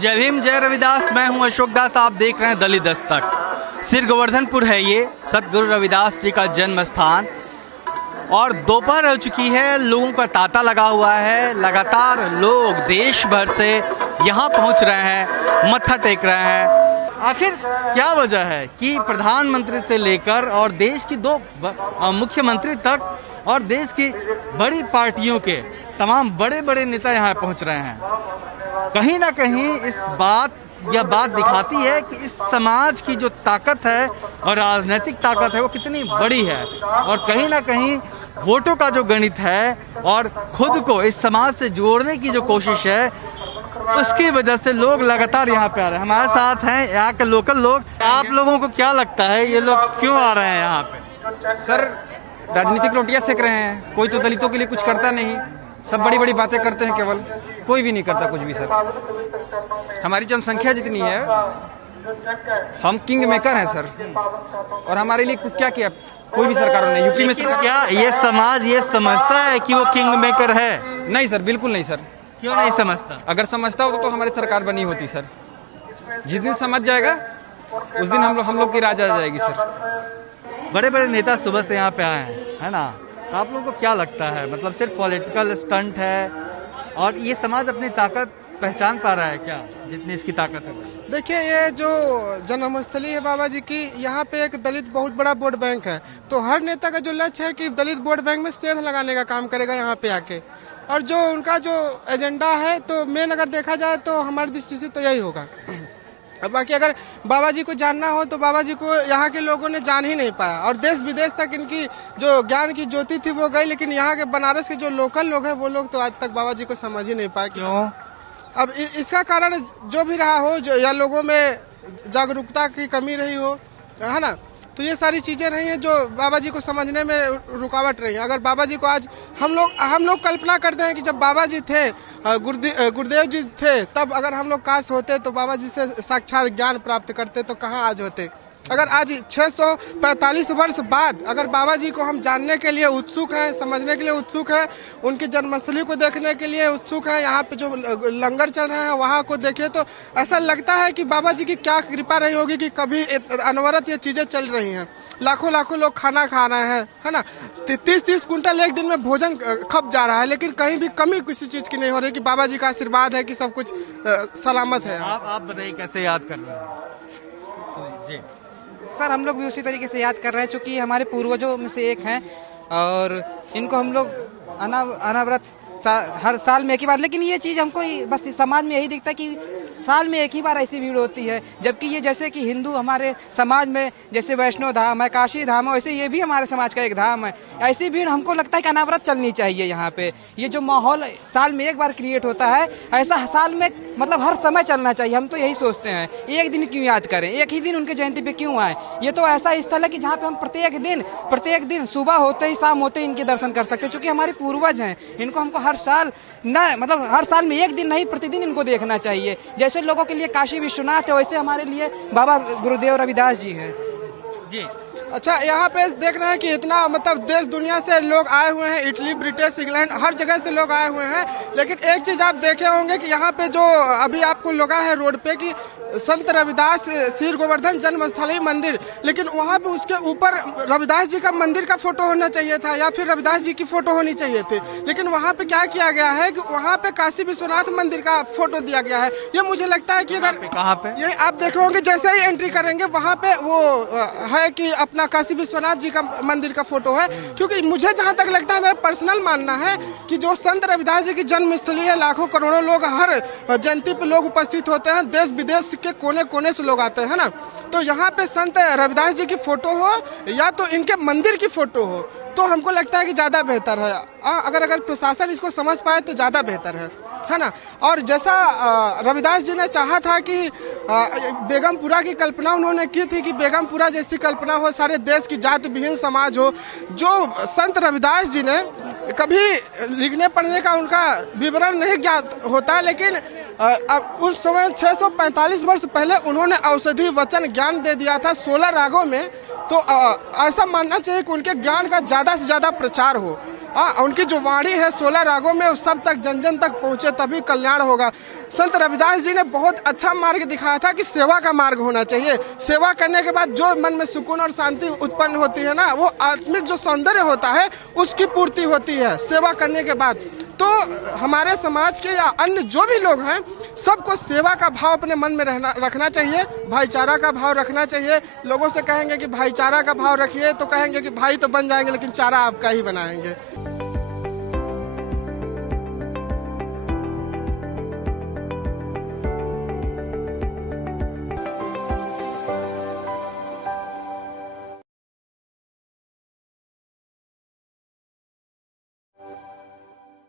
जय भीम, जय रविदास। मैं हूं अशोक दास, आप देख रहे हैं दलित दस्तक। सिर गोवर्धनपुर है ये सतगुरु रविदास जी का जन्म स्थान और दोपहर हो चुकी है, लोगों का तांता लगा हुआ है। लगातार लोग देश भर से यहाँ पहुँच रहे हैं, मत्था टेक रहे हैं। आखिर क्या वजह है कि प्रधानमंत्री से लेकर और देश की दो मुख्यमंत्री तक और देश की बड़ी पार्टियों के तमाम बड़े बड़े नेता यहाँ पहुँच रहे हैं। कहीं ना कहीं यह बात दिखाती है कि इस समाज की जो ताकत है और राजनीतिक ताकत है वो कितनी बड़ी है, और कहीं ना कहीं वोटों का जो गणित है और खुद को इस समाज से जोड़ने की जो कोशिश है, उसकी वजह से लोग लगातार यहाँ पे आ रहे हैं। हमारे साथ हैं यहाँ के लोकल लोग। आप लोगों को क्या लगता है ये लोग क्यों आ रहे हैं यहाँ पे? सर, राजनीतिक रोटियां सेक रहे हैं। कोई तो दलितों के लिए कुछ करता नहीं, सब बड़ी बड़ी बातें करते हैं, केवल कोई भी नहीं करता कुछ भी। सर, हमारी जनसंख्या जितनी है, हम किंग मेकर हैं सर, और हमारे लिए क्या किया कोई भी सरकारों ने? यूपी में क्या ये समाज ये समझता है कि वो किंग मेकर है? नहीं सर, बिल्कुल नहीं सर। क्यों नहीं समझता? अगर समझता हो तो हमारी सरकार बनी होती सर। जिस दिन समझ जाएगा उस दिन हम लोग की राज आ जाएगी सर। बड़े बड़े नेता सुबह से यहाँ पे आए हैं, है ना? तो आप लोगों को क्या लगता है, मतलब सिर्फ पॉलिटिकल स्टंट है और ये समाज अपनी ताकत पहचान पा रहा है क्या, जितनी इसकी ताकत है? देखिए, ये जो जन्मस्थली है बाबा जी की, यहाँ पे एक दलित बहुत बड़ा वोट बैंक है। तो हर नेता का जो लक्ष्य है कि दलित वोट बैंक में सेंध लगाने का काम करेगा यहाँ पे आके, और जो उनका जो एजेंडा है तो मेन अगर देखा जाए तो हमारी दृष्टि से तो यही होगा। अब बाकी अगर बाबा जी को जानना हो तो बाबा जी को यहाँ के लोगों ने जान ही नहीं पाया, और देश विदेश तक इनकी जो ज्ञान की ज्योति थी वो गई, लेकिन यहाँ के बनारस के जो लोकल लोग हैं वो लोग तो आज तक बाबा जी को समझ ही नहीं पाए। क्यों? अब इसका कारण जो भी रहा हो, जो या लोगों में जागरूकता की कमी रही हो, है ना, तो ये सारी चीज़ें रही हैं जो बाबा जी को समझने में रुकावट रही हैं। अगर बाबा जी को आज हम लोग कल्पना करते हैं कि जब बाबा जी थे, गुरुदेव जी थे, तब अगर हम लोग काश होते तो बाबा जी से साक्षात ज्ञान प्राप्त करते, तो कहाँ आज होते। अगर आज 645 वर्ष बाद अगर बाबा जी को हम जानने के लिए उत्सुक हैं, समझने के लिए उत्सुक हैं, उनकी जन्मस्थली को देखने के लिए उत्सुक हैं, यहाँ पे जो लंगर चल रहे हैं वहाँ को देखें, तो ऐसा लगता है कि बाबा जी की क्या कृपा रही होगी कि कभी अनवरत ये चीज़ें चल रही हैं। लाखों लाखों लोग खाना खा रहे हैं, है ना, 30-30 कुंटल एक दिन में भोजन खप जा रहा है, लेकिन कहीं भी कमी किसी चीज़ की नहीं हो रही कि बाबा जी का आशीर्वाद है कि सब कुछ सलामत है। आप बताइए कैसे याद कर रहे हैं? जी सर, हम लोग भी उसी तरीके से याद कर रहे हैं, चूँकि हमारे पूर्वजों में से एक हैं और इनको हम लोग अनावरत हर साल में एक ही बार, लेकिन ये चीज़ हमको बस समाज में यही दिखता है कि साल में एक ही बार ऐसी भीड़ होती है, जबकि ये जैसे कि हिंदू हमारे समाज में जैसे वैष्णो धाम है, काशी धाम है, वैसे ये भी हमारे समाज का एक धाम है। ऐसी भीड़ हमको लगता है कि अनावरत चलनी चाहिए यहाँ पे। ये जो माहौल साल में एक बार क्रिएट होता है, ऐसा साल में मतलब हर समय चलना चाहिए। हम तो यही सोचते हैं, एक दिन क्यों याद करें, एक ही दिन उनके जयंती पे क्यों आए। ये तो ऐसा स्थल है कि जहाँ पे हम प्रत्येक दिन सुबह होते ही शाम होते ही इनके दर्शन कर सकते हैं, क्योंकि हमारे पूर्वज हैं। इनको हमको हर साल हर साल में एक दिन नहीं, प्रतिदिन इनको देखना चाहिए। जैसे लोगों के लिए काशी विश्वनाथ है, वैसे हमारे लिए बाबा गुरुदेव रविदास जी हैं। जी अच्छा, यहाँ पे देख रहे हैं कि इतना मतलब देश दुनिया से लोग आए हुए हैं, इटली, ब्रिटिश, इंग्लैंड, हर जगह से लोग आए हुए हैं। लेकिन एक चीज़ आप देखे होंगे कि यहाँ पे जो अभी आपको लगा है रोड पे कि संत रविदास सिर गोवर्धन जन्मस्थली मंदिर, लेकिन वहाँ पे उसके ऊपर रविदास जी का मंदिर का फोटो होना चाहिए था, या फिर रविदास जी की फोटो होनी चाहिए थी। लेकिन वहाँ पे क्या किया गया है कि वहाँ पे काशी विश्वनाथ मंदिर का फोटो दिया गया है। ये मुझे लगता है कि अगर कहाँ पे ये आप देखे होंगे, जैसे ही एंट्री करेंगे वहाँ पे वो है कि अपना काशी विश्वनाथ जी का मंदिर का फोटो है। क्योंकि मुझे जहाँ तक लगता है, मेरा पर्सनल मानना है कि जो संत रविदास जी की जन्मस्थली है, लाखों करोड़ों लोग हर जयंती पे लोग उपस्थित होते हैं, देश विदेश के कोने कोने से लोग आते हैं ना, तो यहाँ पे संत रविदास जी की फोटो हो या तो इनके मंदिर की फोटो हो, तो हमको लगता है कि ज़्यादा बेहतर है। अगर प्रशासन इसको समझ पाए तो ज़्यादा बेहतर है ना। और जैसा रविदास जी ने चाहा था कि बेगमपुरा की कल्पना उन्होंने की थी कि बेगमपुरा जैसी कल्पना हो, सारे देश की जाति विहीन समाज हो, जो संत रविदास जी ने कभी लिखने पढ़ने का उनका विवरण नहीं ज्ञात होता, लेकिन अब उस समय 645 वर्ष पहले उन्होंने औषधि वचन ज्ञान दे दिया था 16 रागों में। तो ऐसा मानना चाहिए कि उनके ज्ञान का ज़्यादा से ज़्यादा प्रचार हो। उनकी जो वाणी है 16 रागों में उस सब तक जन जन तक पहुँचे, तभी कल्याण होगा। संत रविदास जी ने बहुत अच्छा मार्ग दिखाया था कि सेवा का मार्ग होना चाहिए। सेवा करने के बाद जो मन में सुकून और शांति उत्पन्न होती है ना, वो आत्मिक जो सौंदर्य होता है उसकी पूर्ति होती है सेवा करने के बाद। तो हमारे समाज के या अन्य जो भी लोग हैं, सबको सेवा का भाव अपने मन में रखना चाहिए, भाईचारा का भाव रखना चाहिए। लोगों से कहेंगे कि भाईचारा का भाव रखिए तो कहेंगे कि भाई तो बन जाएंगे लेकिन चारा आपका ही बनाएंगे।